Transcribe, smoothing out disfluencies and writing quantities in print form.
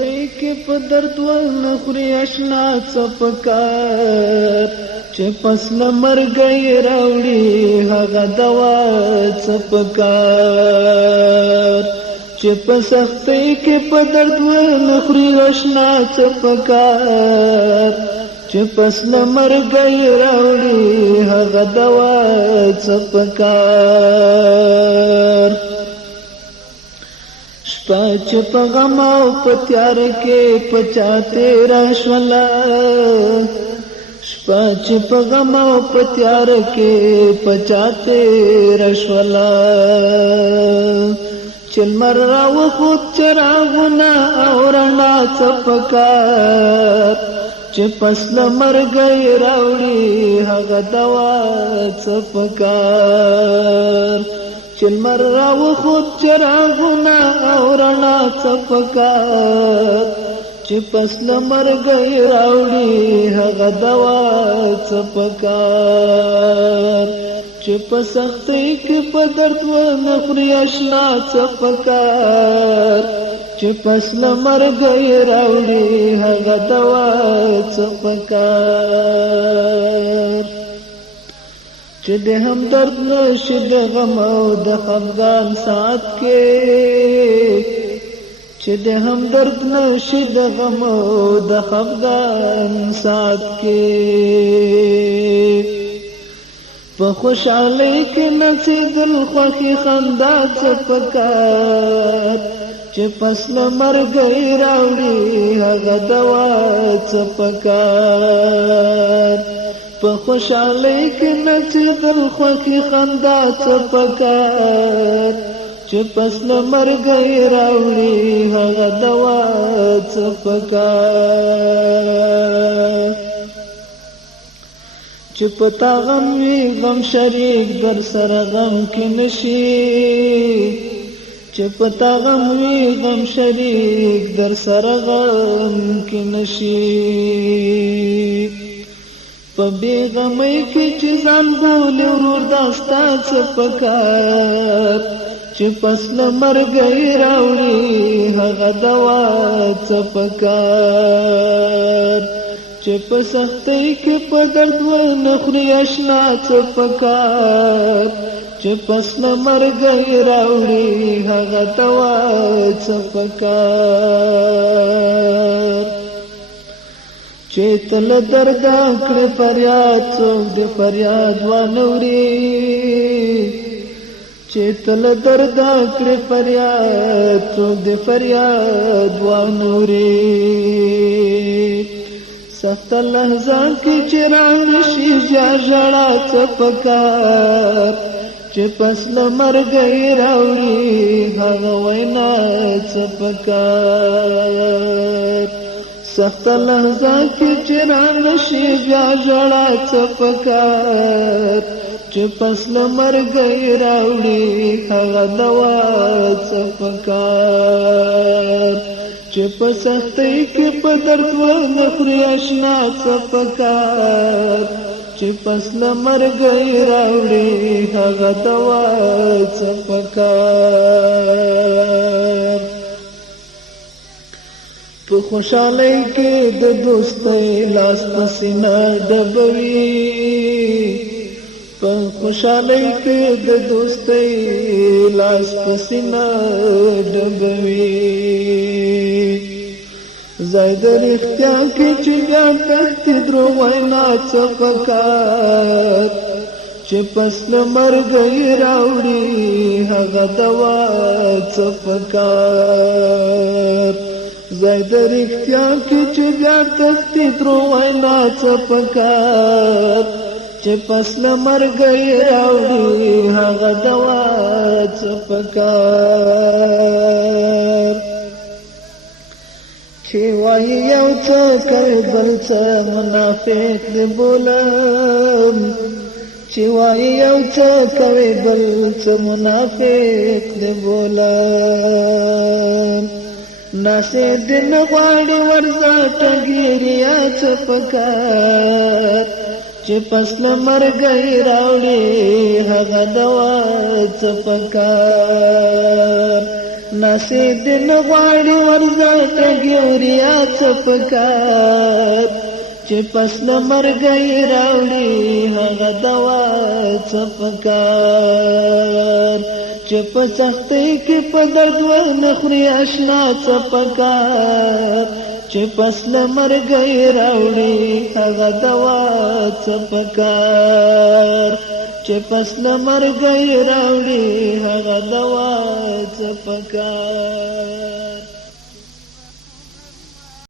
سختۍ کې په درد ونه خوري اشنا څه پکار چې پس له مرګه یې راوړي هغه دوا څه پکار چې په سختۍ کې په درد ونه خوري اشنا څه پکار چې پس له مرګه یې راوړي هغه دوا څه پکار شپه چې په غم او په تیار کې په چا تېره شوله شپه چې په غم او په تیار کې په چا تېره شوله چې لمر راوخوت چراغونه او رڼا څه پکار چې پس له مرګه یې راوړي هغه دوا څه پکار چې لمر راوخوت چراغونه او رڼا څه پکار چې پس له مرګه یې راوړي هغه دوا څه پکار چې په سختۍ کې په درد ونه خوري اشنا څه پکار چې پس له مرګه یې راوړي هغه دوا څه پکار چې د همدرد نشي د غم او د خفګان ساعت کې چې د همدرد نشي د غم او د خفګان ساعت کې په خوشحالۍ کې نڅېدل خوښي خندا څه پکار چې پس له مرګه یې راوړي هغه دوا څه پکار په خوشحالۍ کې نڅېدل خوښي خندا څه پکار چې پس له مرګه یې راوړي هغه دوا څه پکار چې په تا غم وي غم شریک در سره غم کې نشي چې په تا غم وي غم شریک در سره غم کې نشي په بېغمۍ کې چې ځان بولې ورور دا ستا څه پکار چې پس له مرګه یې راوړي هغه دوا څه پکار چې په سختۍ کې په درد ونه خوري اشنا څه پکار چې پس له مرګه یې راوړي هغه دوا څه پکار چې تل دردا کړې فریاد څوک دې فریاد وانوري چې تل دردا کړې فریاد څوک دې فریاد وانوري سخت لحظه کې چې رانشي ژړا څه پکار چې پس له مرګه یې راوړي هغه وینا څه پکار سخت لحظه کې چې رانشي ژړا څه پکار چې پس له مرګه یې راوړي هغه دوا څه پکار چې په سختۍ کې په درد ونه خوري اشنا څه پکار چې پس له مرګه یې راوړي هغه دوا څه پکار په خوشحالۍ کې د دوستۍ لاس په سینه ډبوي په خوشحالۍ کې د دوستۍ لاس په سینه ډبوي ځای د رښتیا کې چې بیا تښتي دروغ وینا څه پکار چې پس له مرګه یې راوړي هغه دوا څه پکار ځای د رښتیا کې چې بیا تښتي دروغ وینا څه پکار چې پس له مرګه یې راوړي هغه دوا څه پکار چې وایي یو څه کوي بل څه منافق دې بولم چې وایي یو څه کوي بل څه منافق دې بولم ناسې دې نه غواړي ورځه ټګیریا څه پکار چې پس له مرګه یې راوړي هغه دوا څه پکار ناسې دې نه غواړي ورځه ټګوریا څه پکار چې پس له مرګه یې راوړي هغه دوا څه پکار چې په سختۍ کې په درد ونه خوري اشنا څه پکار چې پس له مرګه یې راوړي هغه دوا څه پکار چې پس له مرګه یې راوړي هغه دوا څه پکار